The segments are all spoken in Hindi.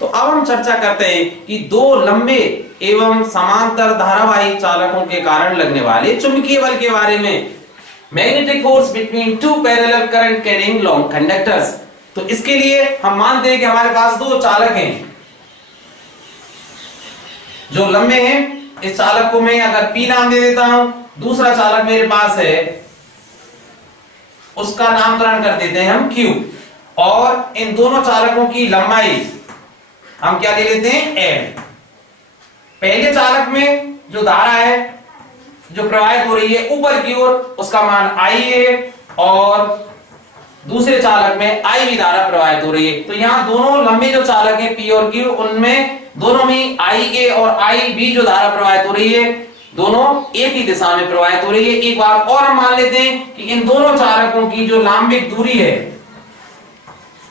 तो अब हम चर्चा करते हैं कि दो लंबे एवं समांतर धारावाही चालकों के कारण लगने वाले चुंबकीय बल के बारे में। Magnetic force between two parallel current carrying long conductors. तो इसके लिए हम मानते हैं कि हमारे पास दो चालक हैं जो लंबे हैं। इस चालक को मैं अगर P नाम दे देता हूं, दूसरा चालक मेरे पास है, उसका नामकरण कर देते हैं हम Q, और इन दोनों चालकों की लंबाई हम क्या ले लेते हैं, L। पहले चालक में जो धारा है जो प्रवाहित हो रही है ऊपर की ओर, उसका मान I है, और दूसरे चालक में I भी धारा प्रवाहित हो रही है। तो यहां दोनों लंबे जो चालक हैं P और Q, उनमें दोनों में IA और IB जो धारा प्रवाहित हो रही है, दोनों एक ही दिशा में प्रवाहित हो रही है। एक बात और हम मान लेते हैं कि इन दोनों चालकों की जो लांबिक दूरी है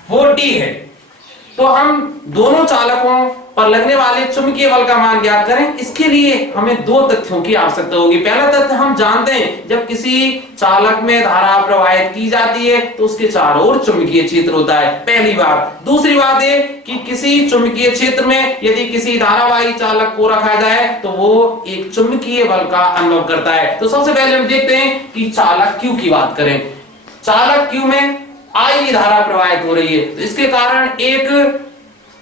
वो D है। तो हम दोनों चालकों पर लगने वाले चुंबकीय बल का मान ज्ञात करें। इसके लिए हमें दो तथ्यों की आवश्यकता होगी। पहला तथ्य हम जानते हैं, जब किसी चालक में धारा प्रवाहित की जाती है तो उसके चारों ओर चुंबकीय क्षेत्र होता है, पहली बात। दूसरी बात है कि किसी चुंबकीय क्षेत्र में यदि किसी धारावाही चालक को रखा जाए तो वो एक चुंबकीय बल का अनुभव करता है। तो सबसे पहले हम देखते हैं कि चालक Q की बात करें। चालक Q में I धारा प्रवाहित हो रही है, तो इसके कारण एक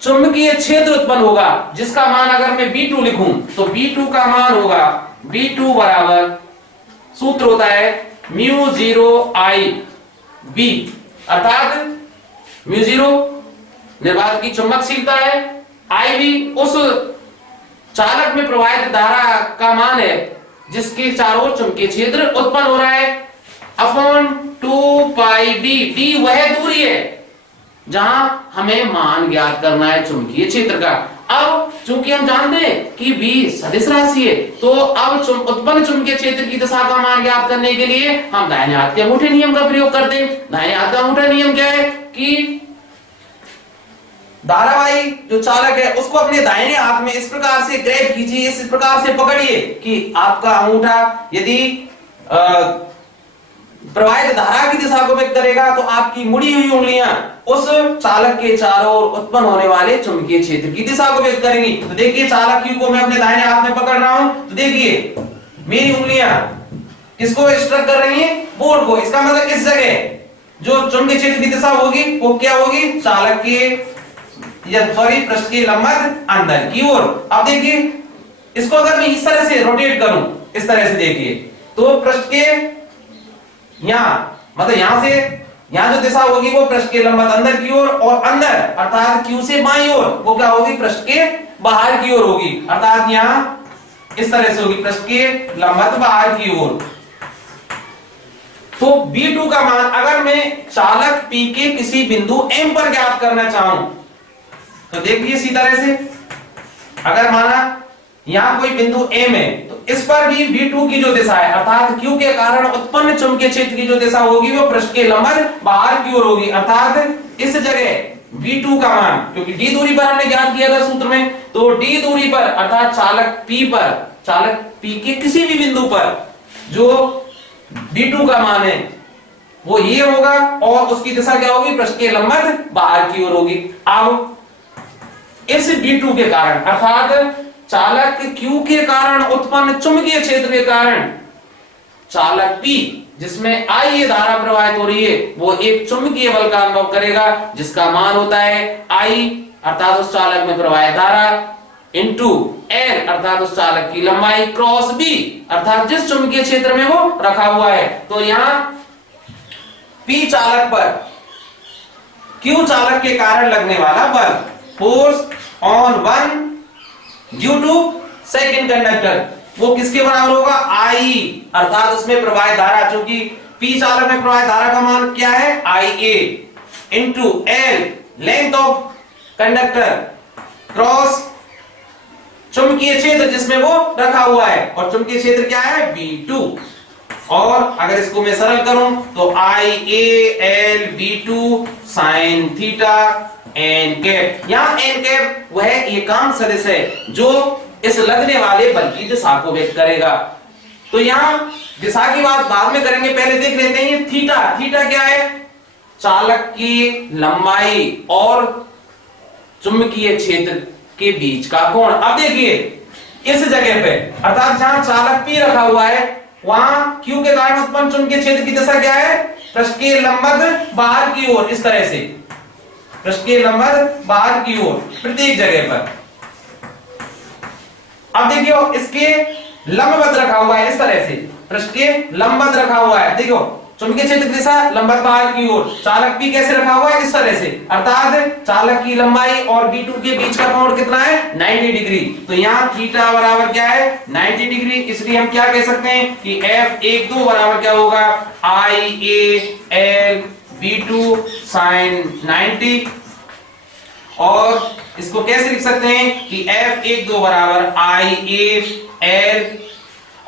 चुंबकीय क्षेत्र उत्पन्न होगा जिसका मान अगर मैं B2 लिखूं तो B2 का मान होगा, B2 बराबर सूत्र होता है μ0I B, अर्थात μ0 निर्वात की चुंबकशीलता है, IB उस चालक में प्रवाहित धारा का मान है जिसके चारों ओर चुंबकीय क्षेत्र उत्पन्न हो रहा है, अपॉन 2πd। d वह दूरी है जहां हमें मान ज्ञात करना है चुंबकीय क्षेत्र का। अब चूंकि हम जानते हैं कि B सदिश राशि है, तो अब उत्पन्न चुंबकीय क्षेत्र की दिशा का मान ज्ञात करने के लिए हम दाहिने हाथ के अंगूठे नियम का प्रयोग करते हैं। दाहिने हाथ का अंगूठा नियम क्या है कि धारावाही जो चालक है उसको अपने दाहिने हाथ में इस प्रकार से ग्रैब कीजिए, इस प्रकार से पकड़िए कि आपका अंगूठा यदि प्रवाहित धारा की दिशा को व्यक्त करेगा तो आपकी मुड़ी हुई उंगलियां उस चालक के चारों ओर उत्पन्न होने वाले चुंबकीय क्षेत्र की दिशा को व्यक्त करेंगी। तो देखिए चालक Q को मैं अपने दाहिने हाथ में पकड़ रहा हूं, तो देखिए मेरी उंगलियां किसको स्ट्रक कर रही हैं, बोर्ड को। इसका मतलब इस जगह जो चुंबकीय क्षेत्र की दिशा होगी वो क्या होगी, चालक के या सॉरी पृष्ठ के लंबवत अंदर की ओर। अब देखिए इसको अगर मैं इस तरह से रोटेट करूं, इस तरह से देखिए, तो पृष्ठ के यहां मतलब यहां से यहां जो दिशा होगी वो पृष्ठ के लंबवत अंदर की ओर, और अंदर अर्थात Q से बाईं ओर वो क्या होगी, पृष्ठ के बाहर की ओर होगी, अर्थात यहां इस तरह से होगी, पृष्ठ के लंबवत बाहर की ओर। तो B2 का मान अगर मैं चालक P के किसी बिंदु M पर ज्ञात करना चाहूं तो देखिए इसी तरह से, अगर माना यहां कोई बिंदु M है तो इस पर भी B2 की जो दिशा है अर्थात Q के कारण उत्पन्न चुंबकीय क्षेत्र की जो दिशा होगी वो पृष्ठ के लंबवत बाहर की ओर होगी, अर्थात इस जगह B2 का मान, क्योंकि D दूरी पर हमने ज्ञात किया था सूत्र में, तो D दूरी पर अर्थात चालक P के किसी भी बिंदु पर जो B2 का मान है वो ये होगा, और उसकी दिशा क्या होगी, पृष्ठ के लंबवत बाहर की ओर होगी। अब इस B2 के कारण अर्थात चालक Q के कारण उत्पन्न चुंबकीय क्षेत्र के कारण चालक P जिसमें I ये धारा प्रवाहित हो रही है वो एक चुंबकीय बल का अनुभव करेगा जिसका मान होता है I अर्थात उस चालक में प्रवाहित धारा इंटू L अर्थात उस चालक की लंबाई क्रॉस B अर्थात जिस चुंबकीय क्षेत्र में वो रखा हुआ है। तो यहां P चालक पर Q चालक के कारण लगने वाला बल, force on one due to second conductor, वो किसके बराबर होगा, I अर्थात उसमें प्रवाहित धारा, चूंकि P चालक में प्रवाहित धारा का मान क्या है, IA into L length of conductor cross चुंबकीय क्षेत्र जिसमें वो रखा हुआ है, और चुंबकीय क्षेत्र क्या है, B2। और अगर इसको मैं सरल करूं तो IAL B2 sin theta n cap, यहां एन कैप वह एकांक सदिश है जो इस लगने वाले बल की दिशा को व्यक्त करेगा। तो यहां दिशा की बात बाद में करेंगे, पहले देख लेते हैं ये थीटा। थीटा क्या है, चालक की लंबाई और चुंबकीय क्षेत्र के बीच का कोण। अब देखिए इस जगह पे अर्थात जहां चालक P रखा हुआ है वहां Q के कारण उत्पन्न चुंबकीय क्षेत्र की दिशा क्या है? पृष्ठ के लंबवत बाहर की ओर, इस तरह से पृष्ठ के लंबवत बाहर की ओर प्रत्येक जगह पर। अब देखियो इसके लंबवत रखा हुआ है, इस तरह से पृष्ठ के लंबवत रखा हुआ है। देखो चुंबकीय क्षेत्र की दिशा लंबवत बाहर की ओर, चालक P कैसे रखा हुआ है? इस तरह से, अर्थात चालक की लंबाई और B2 के बीच का कोण कितना है? 90 डिग्री। तो यहाँ थीटा बराबर क्या है? 90 डिग्री। इसलिए हम क्या कह सकते हैं कि F12 बराबर क्या होगा? IAL B2 sin 90। और इसको कैसे लिख सकते हैं कि F12 बराबर IAL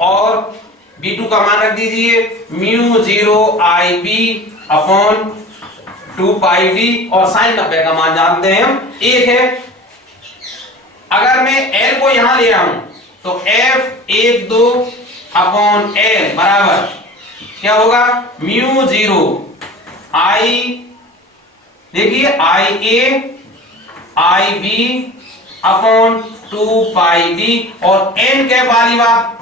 और B2 का मान रख दीजिए μ0 IB अपॉन 2 पाई D और sin 90 का मान जानते हैं हम 1 है। अगर मैं L को यहां ले रहा हूं तो F12 अपॉन L बराबर क्या होगा? μ0 I, देखिए IA IB अपॉन 2 पाई D और n कैप वाली बात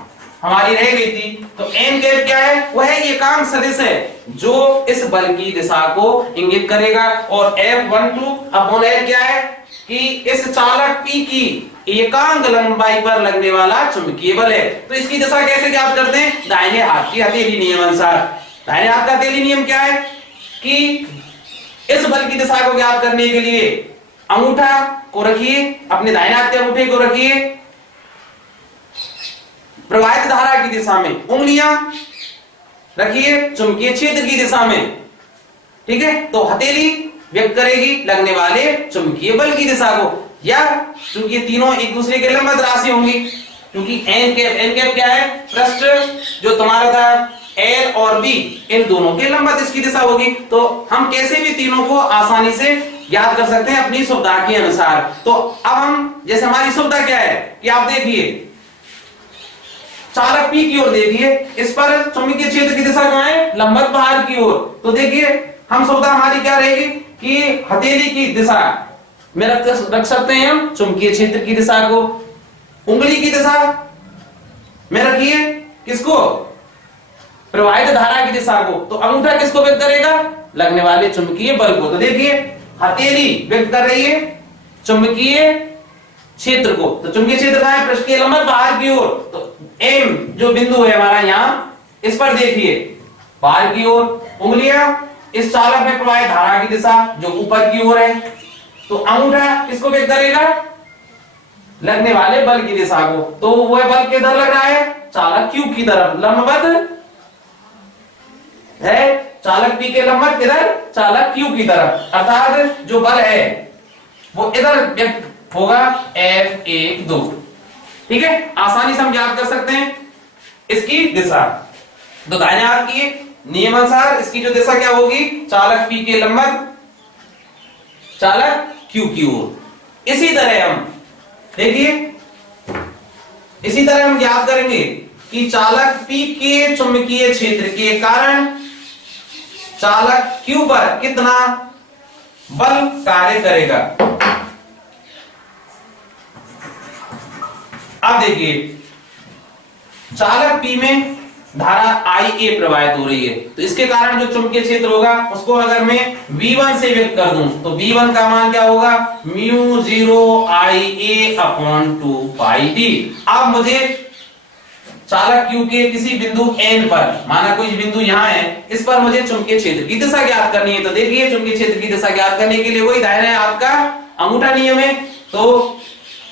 हमारी रह गई थी। तो n कैप क्या है? वह एकांक सदिश है जो इस बल की दिशा को इंगित करेगा। और F12 अपॉन L क्या है कि इस चालक P की एकांक लंबाई पर लगने वाला चुंबकीय बल है। तो इसकी दिशा कैसे ज्ञात करते हैं? दाहिने हाथ की हथेली नियम अनुसार। दाहिने हाथ का हथेली नियम क्या है कि इस बल की दिशा को ज्ञात करने के लिए अंगूठा को रखिए, अपने दाहिने हाथ के अंगूठे को रखिए प्रवाहित धारा की दिशा में, उंगलियां रखिए चुंबकीय क्षेत्र की दिशा में। ठीक है, तो हथेली व्यक्त करेगी लगने वाले चुंबकीय बल की दिशा को। या चूंकि ये तीनों एक दूसरे के लंबवत राशि होंगी, क्योंकि एन कैप क्या है? पृष्ठ जो तुम्हारा था L और B, इन दोनों के लंबवत इसकी दिशा होगी। तो हम कैसे भी तीनों को आसानी से याद कर सकते हैं अपनी सुविधा के अनुसार। तो अब हम, जैसे हमारी सुविधा क्या है कि आप देखिए चालक P की ओर देखिए, इस पर चुंबकीय क्षेत्र की दिशा कहां है? लंबवत बाहर की ओर। तो देखिए हम सुविधा हमारी क्या रहेगी कि हथेली की दिशा में रख सकते हैं हम चुंबकीय क्षेत्र की दिशा को। उंगली की दिशा में रखिए किसको? प्रवाहित धारा की दिशा को। तो अंगूठा किसको व्यक्त करेगा? लगने वाले चुंबकीय बल को। तो देखिए हथेली व्यक्त कर रही है चुंबकीय क्षेत्र को। तो चुंबकीय क्षेत्र कहां है? पृष्ठ के लंबवत बाहर की ओर। तो M जो बिंदु है हमारा यहां, इस पर देखिए बाहर की ओर, उंगलियां इस चालक में प्रवाहित धारा की दिशा जो ऊपर की ओर है। तो अंगूठा किसको व्यक्त करेगा? लगने वाले बल की दिशा को। तो वह बल किधर लग रहा है? चालक Q की तरफ लंबवत है। चालक P के लंबवत किधर? चालक Q की तरफ। अर्थात जो बल है वो इधर व्यक्त होगा F12। ठीक है, आसानी से हम याद कर सकते हैं इसकी दिशा। तो दाहिने हाथ की नियमानुसार इसकी जो दिशा क्या होगी? चालक P के लंबवत चालक Q की ओर। इसी तरह हम देखिए, इसी तरह हम याद करेंगे कि चालक P के चुंबकीय क्षेत्र के कारण चालक Q पर कितना बल कार्य करेगा। अब देखिए चालक P में धारा IA प्रवाहित हो रही है, तो इसके कारण जो चुंबकीय क्षेत्र होगा उसको अगर मैं V1 से व्यक्त कर दूं तो V1 का मान क्या होगा? μ0 IA अपॉन 2 पाई D। अब मुझे चालक Q के किसी बिंदु N पर, माना कोई बिंदु यहां है, इस पर मुझे चुंबकीय क्षेत्र की दिशा ज्ञात करनी है। तो देखिए चुंबकीय क्षेत्र की दिशा ज्ञात करने के लिए वही दाहिने हाथ का अंगूठा नियम है। तो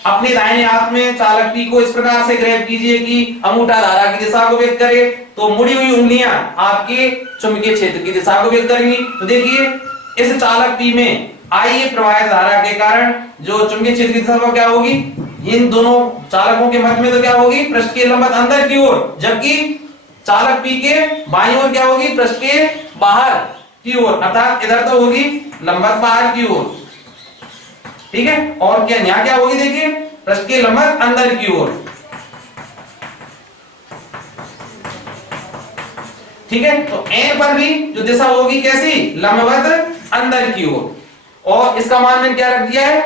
अपने दाहिने हाथ में चालक P को इस प्रकार से ग्रैब कीजिए कि अंगूठा धारा की दिशा को व्यक्त करे, तो मुड़ी हुई उंगलियां आपके चुंबकीय क्षेत्र की दिशा को व्यक्त करेंगी। तो देखिए इस चालक P में IA प्रवाहित धारा के कारण जो चुंबकीय क्षेत्र की दिशा क्या होगी? इन दोनों चालकों के मध्य में तो क्या होगी? पृष्ठ के लंबवत अंदर की ओर, जबकि चालक P के बाईं ओर क्या होगी? पृष्ठ के बाहर की ओर, अर्थात इधर तो होगी लंबवत बाहर की ओर। ठीक है, और क्या यहां क्या होगी? देखिए पृष्ठ के लंबवत अंदर की ओर। ठीक है, तो N पर भी जो दिशा होगी कैसी? लंबवत अंदर की ओर। और इसका मान मैंने क्या रख दिया है?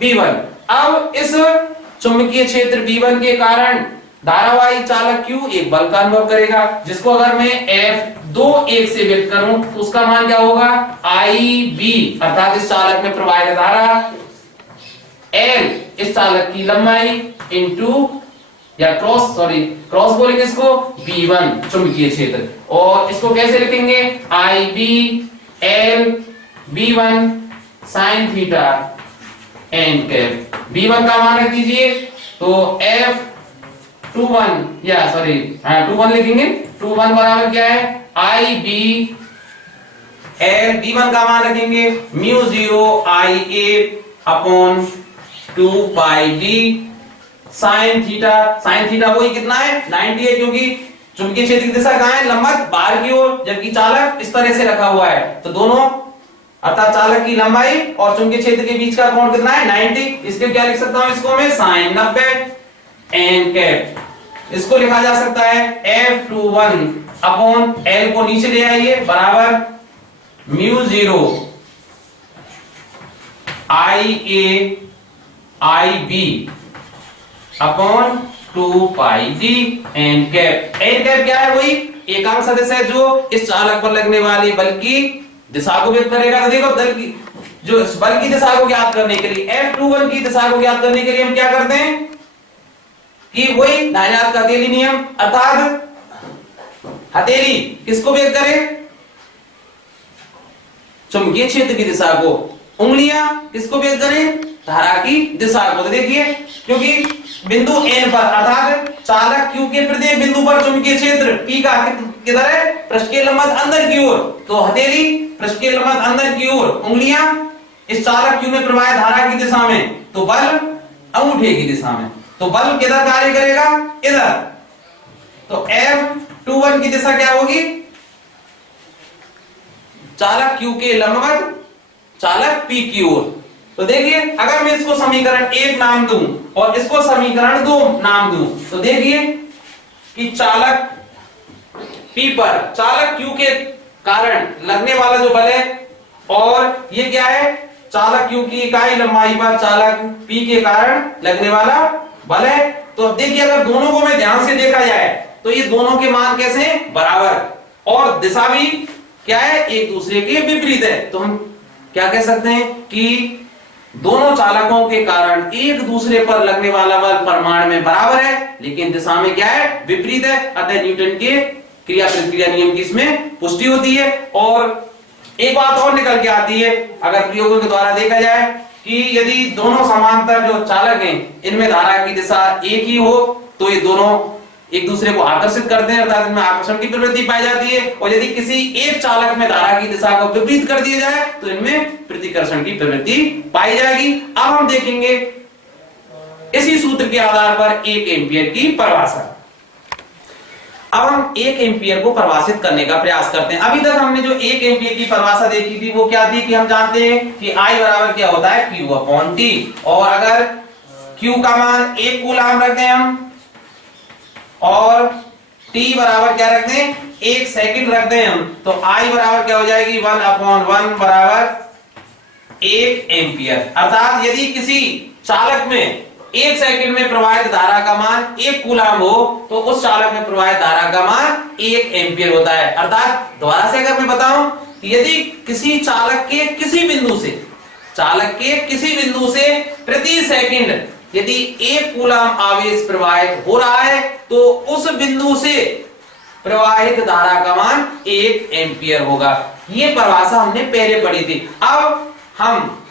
B1। अब इस चुंबकीय क्षेत्र B1 के कारण धारावाही चालक Q एक बल का अनुभव करेगा, जिसको अगर मैं F2 से व्यक्त करूं तो उसका मान क्या होगा, IB, अर्थात इस चालक में प्रवाहित धारा, L इस चालक की लंबाई इंटू या क्रॉस बोलेंगे इसको, B1 चुंबकीय क्षेत्र। और इसको कैसे लिखेंगे, IB L B1 sin theta n cap. B1 का मान रख दीजिए तो F21 21 लिखेंगे। 21 बराबर क्या है, IB L B1 का मान रखेंगे म्यू 0 IA अपॉन 2 पाई D साइन थीटा वही कितना है, 90 है, क्योंकि चुंबकीय क्षेत्र की दिशा कहां है, लंबवत बाहर की ओर, जबकि चालक इस तरह से रखा हुआ है। तो दोनों अर्थात चालक की लंबाई और चुंबकीय क्षेत्र के बीच का कोण कितना है, 90। इसलिए क्या लिख सकता हूं इसको मैं, साइन 90 n कैप। इसको लिखा जा सकता है F21 अपॉन L को नीचे ले आइए बराबर म्यू 0 IA IB अपॉन 2 पाई D n cap. n cap क्या है, वही एकांक सदिश है जो इस चालक पर लगने वाले बल की दिशा को व्यक्त करेगा। तो देखो बल की जो बल की दिशा को ज्ञात करने के लिए, F21 की दिशा को ज्ञात करने के लिए हम क्या करते हैं कि वही दाहिने का हथेली नियम, अर्थात हथेली किसको व्यक्त करे, चुंबकीय क्षेत्र की दिशा को, उंगलियां किसको व्यक्त करें, धारा की दिशा को। तो देखिए क्योंकि बिंदु N पर अर्थात चालक Q के प्रत्येक बिंदु पर चुंबकीय क्षेत्र P का किधर है, पृष्ठ के लंबवत अंदर की ओर, तो हथेली पृष्ठ के लंबवत अंदर की ओर, उंगलियां इस चालक Q में प्रवाहित धारा की दिशा में, तो बल अंगूठे की दिशा में, तो बल किधर कार्य करेगा, इधर। तो F21 की दिशा क्या होगी, चालक Q के लंबवत चालक P की ओर। तो देखिए अगर मैं इसको समीकरण 1 नाम दूं और इसको समीकरण 2 नाम दूं, तो देखिए कि चालक P पर चालक Q के कारण लगने वाला जो बल है, और ये क्या है, चालक Q की इकाई लंबाई पर चालक P के कारण लगने वाला बल है। तो अब देखिए अगर दोनों को मैं ध्यान से देखा जाए तो ये दोनों के मान कैसे हैं, बराबर, और दिशा भी क्या है, एक दूसरे के विपरीत है। तो हम क्या कह सकते हैं कि दोनों चालकों के कारण एक दूसरे पर लगने वाला बल परिमाण में बराबर है, लेकिन दिशा में क्या है, विपरीत है। अतः न्यूटन के क्रिया प्रतिक्रिया नियम की इसमें पुष्टि होती है। और एक बात और निकल के आती है अगर प्रयोगों के द्वारा देखा जाए कि यदि दोनों समांतर जो चालक हैं इनमें धारा की दिशा एक ही हो तो ये दोनों एक दूसरे को आकर्षित करते हैं, अर्थात इनमें आकर्षण की प्रवृत्ति पाई जाती है। और यदि किसी एक चालक में धारा की दिशा को विपरीत कर दिया जाए तो इनमें प्रतिकर्षण की प्रवृत्ति पाई जाएगी। अब हम देखेंगे इसी सूत्र के आधार पर 1 एम्पियर की परिभाषा। अब हम 1 एम्पियर को परिभाषित करने का प्रयास करते हैं। अभी तक हमने जो 1 एम्पियर की परिभाषा देखी थी वो क्या थी कि हम जानते हैं कि I बराबर क्या होता है, Q अपॉन T, और अगर Q का मान 1 कूलाम रख दें हम और T बराबर क्या रख दें, 1 सेकंड रख दें हम, तो I बराबर क्या हो जाएगी, 1 अपॉन 1 बराबर 1 एम्पियर। अर्थात यदि किसी चालक में 1 सेकंड में प्रवाहित धारा का मान 1 कूलाम हो तो उस चालक में प्रवाहित धारा का मान 1 एम्पियर होता है। अर्थात दोबारा से अगर मैं बताऊं कि यदि किसी चालक के किसी बिंदु से प्रति सेकंड यदि 1 कूलाम आवेश प्रवाहित हो रहा है तो उस बिंदु से प्रवाहित धारा का मान 1 एम्पियर होगा। ये परिभाषा हमने पहले पढ़ी थी। अब हम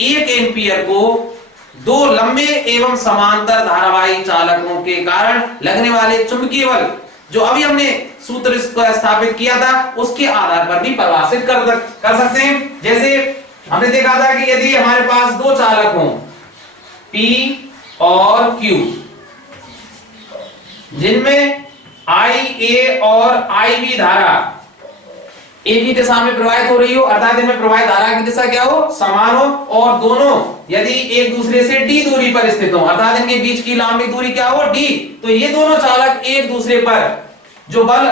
1 एम्पियर को दो लंबे एवं समांतर धारावाही चालकों के कारण लगने वाले चुंबकीय बल जो अभी हमने सूत्र स्थापित किया था उसके आधार पर भी परिभाषित कर सकते हैं। जैसे हमने देखा था कि यदि हमारे पास दो चालक हों P और Q, जिनमें IA और IB धारा एक ही दिशा में प्रवाहित हो रही हो, अर्थात इनमें प्रवाहित धारा की दिशा क्या हो, समान हो, और दोनों यदि एक दूसरे से d दूरी पर स्थित हो, अर्थात इनके बीच की लंबी दूरी क्या हो, d, तो ये दोनों चालक एक दूसरे पर जो बल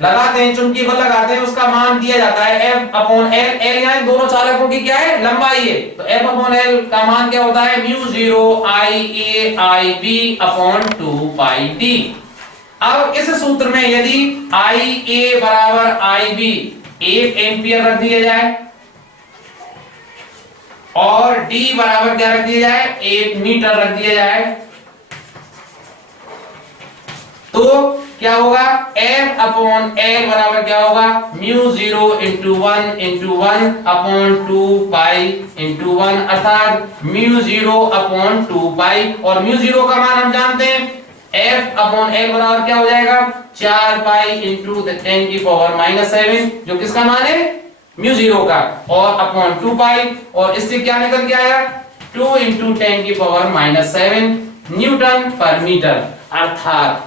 लगाते हैं, चुंबकीय बल लगाते हैं, उसका मान दिया जाता है F अपॉन एल। एल यहाँ दोनों चालकों की क्या है, लंबाई है, तो F अपॉन एल का मान क्या होता है, mu 0 I A I B upon 2 pi D। अब इस सूत्र में यदि I A बराबर I B 1 एम्पियर रख दिया जाए और D बराबर क्या रख दिया जाए, 1 मीटर रख दिया जाए, तो क्या होगा, F अपॉन एल बराबर क्या होगा, mu 0 into 1 upon 2 pi into 1, अर्थात म्यू 0 अपॉन 2 पाई। और म्यू 0 का मान हम जानते हैं, F अपॉन एल बराबर क्या हो जाएगा, 4 पाई इंटू 10 की पावर -7, जो किसका मान है, म्यू 0 का, और अपॉन 2 पाई, और इससे क्या निकल के आया, 2 इंटू 10 की पावर -7 न्यूटन पर मीटर। अर्थात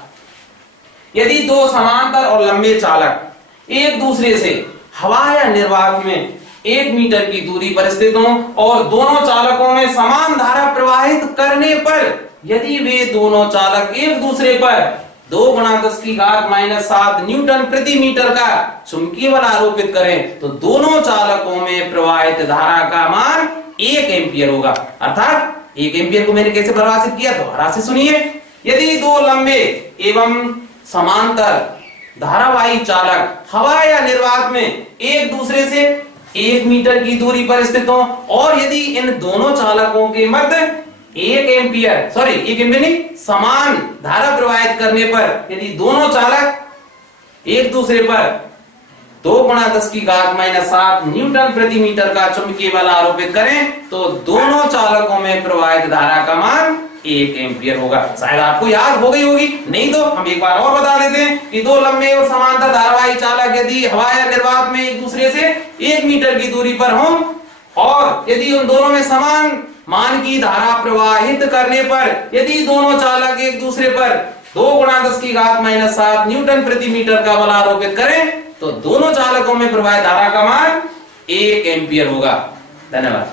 यदि दो समांतर और लंबे चालक एक दूसरे से हवा या निर्वात में 1 मीटर की दूरी पर स्थित हों और दोनों चालकों में समान धारा प्रवाहित करने पर यदि वे दोनों चालक एक दूसरे पर 2 × 10⁻⁷ न्यूटन प्रति मीटर का चुंबकीय बल आरोपित करें, तो दोनों चालकों में प्रवाहित धारा का मान 1 एम्पियर होगा। अर्थात 1 एम्पियर को मैंने कैसे परिभाषित किया, दोबारा से सुनिए। यदि दो लंबे एवं समांतर धारावाही चालक हवा या निर्वात में एक दूसरे से 1 मीटर की दूरी पर स्थित हो और यदि इन दोनों चालकों के मध्य 1 एम्पियर नहीं, समान धारा प्रवाहित करने पर यदि दोनों चालक एक दूसरे पर 2 × 10⁻⁷ न्यूटन प्रति मीटर का चुंबकीय बल आरोपित करें, तो दोनों चालकों में प्रवाहित धारा का मान 1 एम्पियर होगा। शायद आपको याद हो गई होगी, नहीं तो हम एक बार और बता देते हैं कि दो लंबे और समांतर धारावाही चालक यदि हवा या निर्वात में एक दूसरे से 1 मीटर की दूरी पर हों और यदि उन दोनों में समान मान की धारा प्रवाहित करने पर यदि दोनों चालक एक दूसरे पर 2 × 10⁻⁷ न्यूटन प्रति मीटर का बल आरोपित करें, तो दोनों चालकों में प्रवाहित धारा का मान 1 एम्पियर होगा। धन्यवाद।